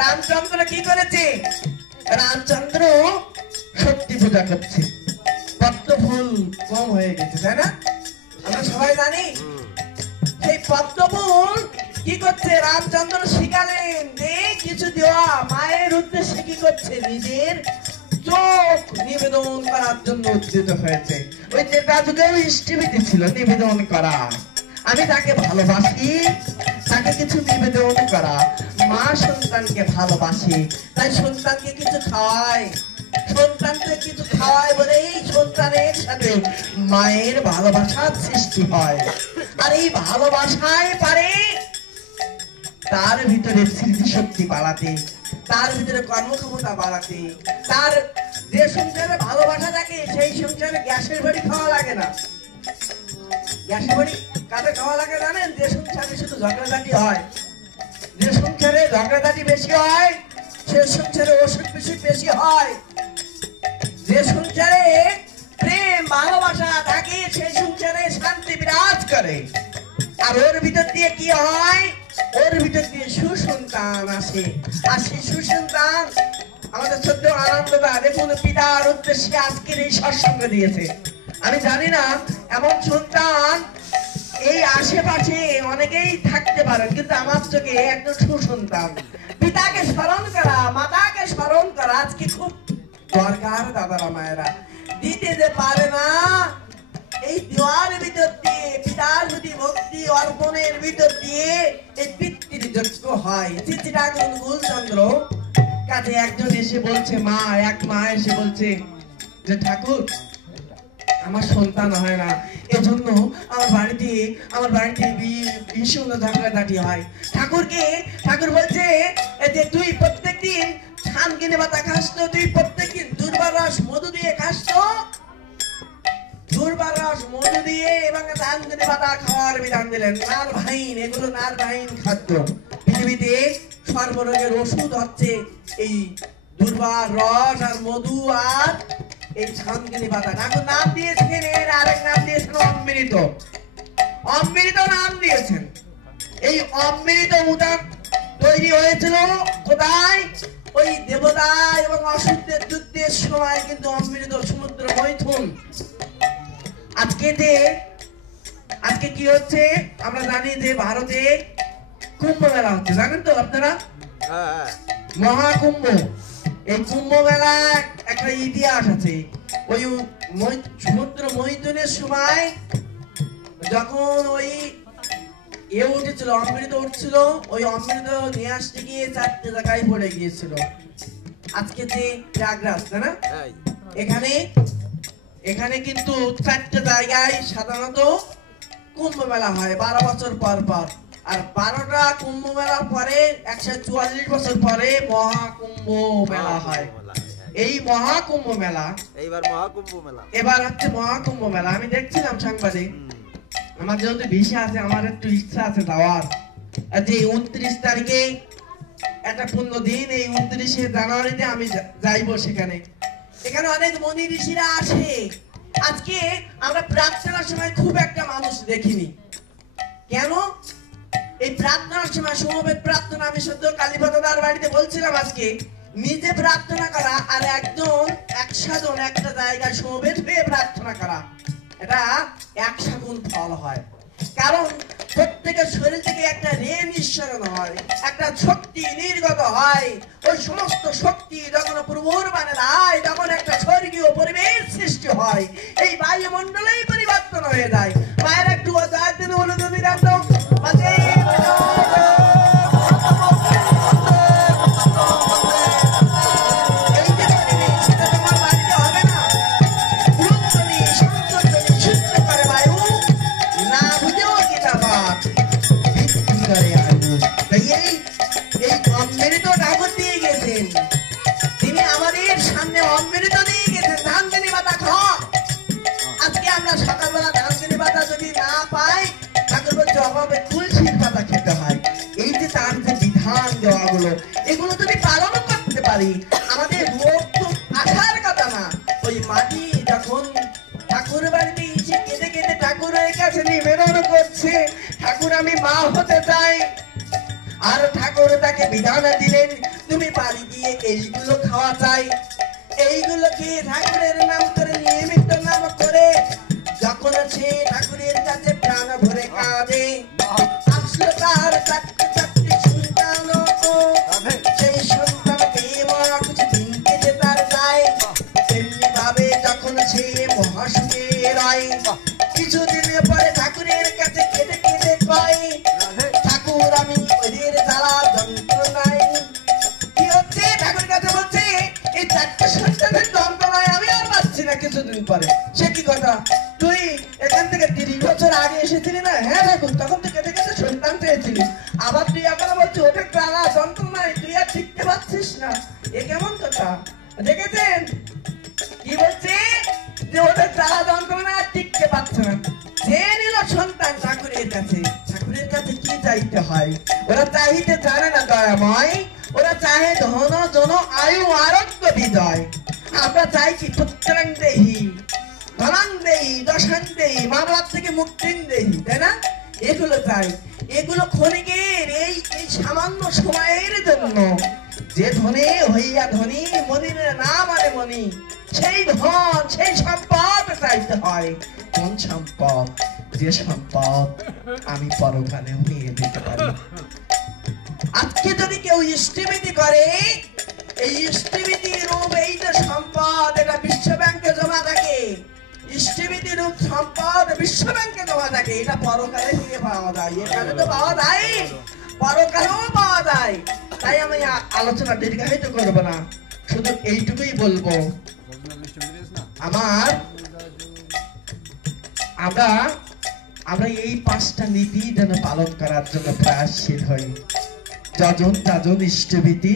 রামচন্দ্র কি করেছে? রামচন্দ্র সত্যি পূজা করছে, পদ্ম ফুল কম হয়ে গেছে, তাই না? আমরা সবাই জানি। সেই পদ্ম ফুল কি করছে? রামচন্দ্র শিখালেন যে কিছু দেওয়া মায়ের উদ্দেশ্যে কি করছে? নিজের চোখ নিবেদন করার জন্য উদ্যত হয়েছে। ওই যেটা যুগেও ইষ্টবিধি ছিল নিবেদন করা, আমি তাকে ভালোবাসি, তাকে কিছু নিবেদন করা। মা সন্তানকে ভালোবাসে, তাই সন্তানকে কিছু খাওয়ায়, সন্তানকে কিছু খাওয়ায় বলে এই সন্তানের সাথে মায়ের ভালোবাসার সৃষ্টি হয়। আর এই ভালোবাসায় পারে তার ভিতরে স্মৃতিশক্তি বাড়াতে, তার ভিতরে কর্মক্ষমতা বাড়াতে। তার যে সংসারে ভালোবাসা থাকে সেই সংসারে গ্যাসের বাড়ি খাওয়া লাগে না। গ্যাসের বাড়ি কাদের খাওয়া লাগে জানেন? যে সংসারে শুধু ঝগড়াঝাটি হয়, যে সংসারে ঝগড়াঝাটি বেশি হয়, সে সংসারে অসুখ বিসুখ বেশি হয়। যে সংসারে প্রেম ভালোবাসা থাকে সেই সংসারে শান্তি বিরাজ করে। আর ওর ভিতর দিয়ে কি হয়? ওর ভিতর দিয়ে সুসন্তান আসে। আর সেই সুসন্তান আমাদের ছোট্ট আনন্দদা দেখুন পিতার উদ্দেশ্যে আজকের এই সৎসঙ্গ দিয়েছে। আমি জানি না এমন সন্তান এই আশেপাশে অনেকেই থাকতে পারেন, কিন্তু আমার চোখে একজন সুসন্তান। পিতাকে স্মরণ করা, মাতাকে স্মরণ করা আজকে খুব দরকার। দাদারা মায়েরা দিতে যে পারে না, এই দেওয়ার ভিতর দিয়ে পিতার প্রতি ভক্তি অর্পণের ভিতর দিয়ে এই পিতৃ যজ্ঞ হয়। চিত্রাগুন গুলচন্দ্র কাছে একজন এসে বলছে, মা এসে বলছে যে ঠাকুর আমার সন্তান হয় না, এজন্য আমার বাড়িতে ভীষণ ঝগড়াঝাটি হয়। ঠাকুর বলছে যে তুই প্রত্যেকদিন ছানকিনে পাতা খাস তো, তুই প্রত্যেকদিন দুর্বার রস মধু দিয়ে খাস তো। দুর্বার রস মধু দিয়ে এবং ছানকিনে পাতা খাওয়ার বিধান দিলেন। নারভাইন, এগুলো নারভাইন খাদ্য। পৃথিবীতে সর্বরোগের ওষুধ হচ্ছে এই দুর্বার রস আর মধু আর এই ছানকিনি পাতা। ঠাকুর নাম দিয়েছেন, এর আরেক নাম দিয়েছেন অমৃত। অমৃত নাম দিয়েছেন। এই অমৃত উদান তৈরি হয়েছিল কোথায়? ওই দেবতা এবং অসুরদের যুদ্ধের সময় কিন্তু অমৃত সমুদ্র মৈথুন। আজকে কি হচ্ছে আমরা জানি যে ভারতে কুম্ভ মেলা হচ্ছে, জানেন তো আপনারা? মহাকুম্ভ। এই কুম্ভ মেলা একটা ইতিহাস আছে। ওই সমুদ্র মৈথুনের সময় যখন ওই উঠেছিল, অমৃত উঠছিল, ওই অমৃত নিয়ে আসতে গিয়ে 4টে জায়গায় পড়ে গিয়েছিল। আজকে যে প্রয়াগরাজ, তাই না? এখানে কিন্তু 4টে জায়গায় সাধারণত কুম্ভ মেলা হয় 12 বছর পর পর। আর 12টা কুম্ভ মেলার পরে 144 বছর পরে মহাকুম্ভ মেলা হয়। এই মহাকুম্ভ মেলা এবার হচ্ছে মহাকুম্ভ মেলা। আমি দেখছিলাম সাংবাদিক, আমার যেহেতু ভিসা আছে, আমার একটু ইচ্ছা আছে যাওয়ার। যে 29 তারিখে একটা পূর্ণ দিন, এই 29শে জানুয়ারিতে আমি যাইবো সেখানে। এখানে অনেক মুনি ঋষিরা আসে। আজকে আমরা প্রার্থনার সময় খুব একটা মানুষ দেখিনি। কেন? এই প্রার্থনার সময় সমবেত প্রার্থনা, আমি সদ্য কালীপদদার বাড়িতে বলছিলাম, আজকে নিজে প্রার্থনা করা আর একসাথে একটা জায়গায় সমবেত হয়ে প্রার্থনা করা, এটা 100 গুণ ফল হয়। কারণ প্রত্যেকের শরীর থেকে একটা রে নিঃসরণ হয়, একটা শক্তি নির্গত হয়। ওই সমস্ত শক্তি যখন প্রভুর মানে যায়, তখন একটা স্বর্গীয় পরিবেশ সৃষ্টি হয়। এই বায়ুমণ্ডলেই পরিবর্তন হয়ে যায়। মায়ের একটু অনুদানী রাখতো সকালবেলা ধানচিনি পাতা যদি না পাই, ঠাকুর বলছে অভাবে তুলসীর পাতা খেতে হয়। এই যে তার যে বিধান দেওয়াগুলো, এগুলো যদি পালন করতে পারি, আমাদের রোগ তো আসার কথা না। ওই মাটি যখন ঠাকুর বাড়িতে এসে কেঁদে কেঁদে ঠাকুরের কাছে নিবেদন করছে, ঠাকুর আমি মা হতে চাই, আর ঠাকুর তাকে বিধান দিলেন তুমি বাড়ি গিয়ে এইগুলো খাওয়া চাই। এইগুলো খেয়ে ঠাকুরের নাম করে নিয়মিত নাম করে যখন সে ঠাকুরের কাছে প্রাণ ভরে কাঁদে, আসলো তার চারটে চারটে সন্তান, সেই সন্তানকে মা কিছু দিনকে যে তার যায়, তেমনি ভাবে যখন সে মহাসুখে রয়। কিছুদিন পরে ঠাকুরের কাছে কেঁদে কেঁদে কয়, ঠাকুর আমি ওদের জ্বালা যন্ত্রণায়। কি হচ্ছে? ঠাকুর কাছে বলছে এই চারটে সন্তানের যন্ত্রণায় আমি আর পাচ্ছি না। কিছুদিন পরে সে কি কথা, তুই এখান থেকে 30 বছর আগে এসেছিলি না? হ্যাঁ ঠাকুর, তখন তুই কেঁদে কেঁদে সন্তান পেয়েছিলি, আবার তুই এখন বলছিস ওদের জ্বালা যন্ত্রণায় তুই আর শিখতে পারছিস না। এ কেমন কথা? দেখেছেন কি বলছে? যে ওদের জ্বালা যন্ত্রণা আর টিকতে পারছে না। যে নিল সন্তান ঠাকুরের কাছে, ঠাকুরের কাছে কি চাইতে হয়? ওরা চাইতে জানে না দয়াময়, ওরা চাহে ধন জন আয়ু আরোগ্য বিজয়। আমরা চাইছি পুত্রাং দেহি, ধনাং দেহি, যশাং দেহি, মামলার থেকে মুক্তিং দেহি, তাই না? এগুলো চাই। এগুলো ক্ষণিকের, এই সামান্য সময়ের জন্য। যে ধনে হইয়া ধনী, মনির না মানে মনি, সেই ধন সেই সম্পদ চাইতে হয়। কোন সম্পদ? যে সম্পদ আমি পরকালেও নিয়ে দিতে পারি। আজকে যদি কেউ ইষ্টিবৃতি করে, এই ইষ্টিবৃতি রূপ এই যে সম্পদ, এটা বিশ্ব ব্যাংকে জমা থাকে। ইষ্টিবৃতি রূপ সম্পদ বিশ্ব ব্যাংকে জমা থাকে, এটা পরকালে নিয়ে পাওয়া যায়। এখানে তো পাওয়া যায়, পরকালেও পাওয়া যায়। তাই আমি আলোচনা দীর্ঘায়িত করবো না, শুধু এইটুকুই বলবো, আমরা এই 5টা নীতি যেন পালন করার জন্য প্রয়াসশীল হই। যজন তাজন ইষ্টভীতি,